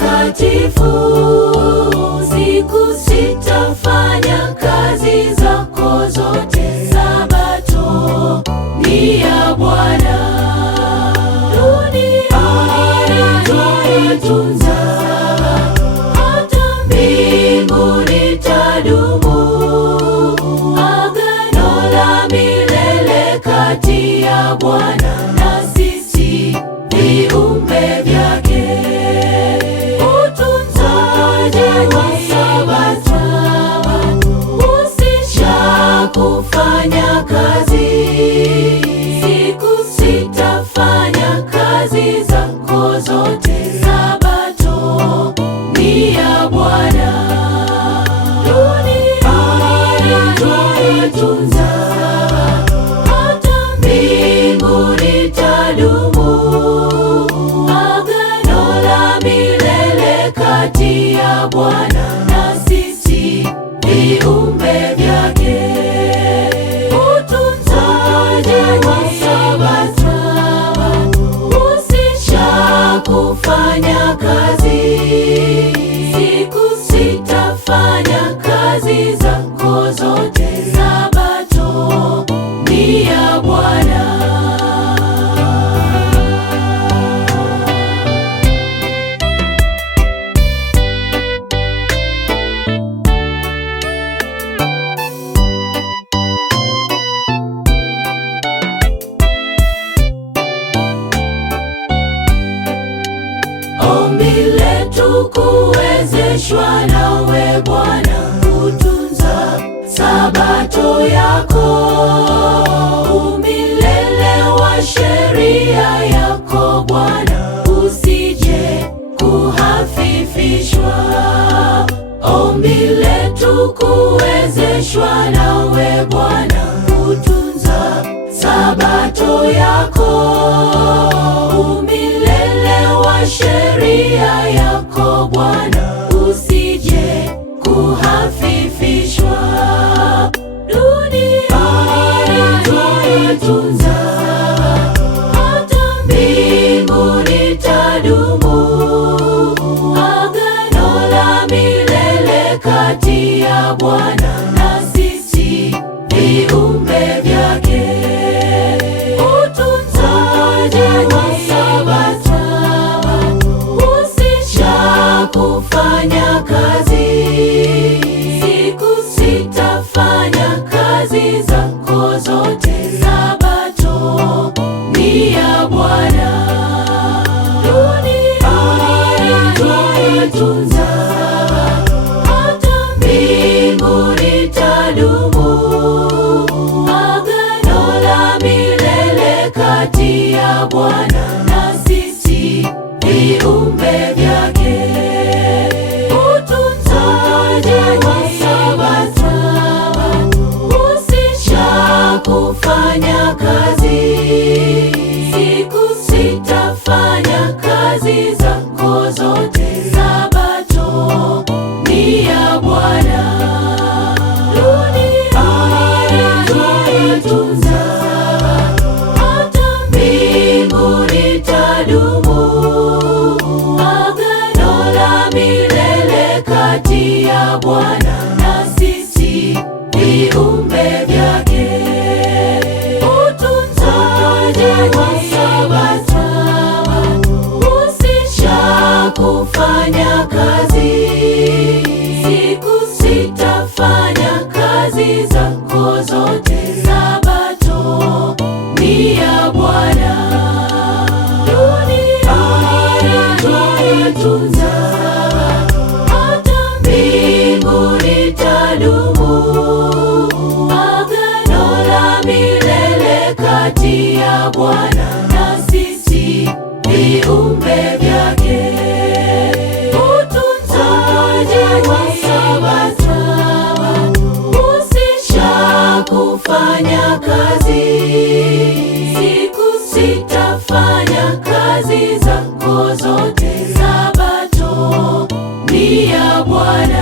takatifu. Siku sita fanya kazi zako zote, Sabato ni ya Bwana. Dunia twaitunza, hata mbinguni tadumu. Agano la milele kati ya Bwana na sisi viumbe vyake. Utunzaji wa Sabato husisha kufanya kazi. Siku sita fanya kazi zako zote, Sabato ni ya Bwana. Dunia twaitunza, hata mbinguni tadumu. Agano la milele kati ya Bwana na sisi viumbe vyake. Utunzaji wa Sabato husisha kufanya kazi. Siku sita fanya kazi zako zote, Sabato ni ya Bwana. Ombi letu kuwezeshwa nawe Bwana, kutunza Sabato yako. Umilele wa sheria yako Bwana, usije kuhafifishwa. Ombi letu kuwezeshwa nawe Bwana, kutunza Sabato yako. Umilele wa sheria yako Bwana, usije kuhafifishwa. Dunia twaitunza, hata mbinguni tadumu. Agano la milele kati ya Bwana na sisi viumbe vyake. Utunzaji wa Sabato husisha kufanya kazi. Siku sita fanya kazi zako zote, Sabato ni ya Bwana. Dunia twaitunza, hata mbinguni tadumu. Agano la milele kati ya Bwana na sisi viumbe vyake. Utunzaji wa Sabato husisha kufanya kazi. Siku sita fanya kazi zako zote, Sabato ni ya Bwana. Dunia twaitunza, hata mbinguni tadumu. Agano la milele kati ya Bwana na sisi viumbe vyake. Utunzaji wa Sabato husisha kufanya kazi. Siku sita fanya kazi zako zote, Sabato ni ya Bwana. Dunia twaitunza, hata mbinguni tadumu. Agano la milele kati ya Bwana na sisi viumbe vyake. Utunzaji wa Sabato husisha kufanya kazi. Siku sita fanya kazi zako zote, Sabato ni ya Bwana.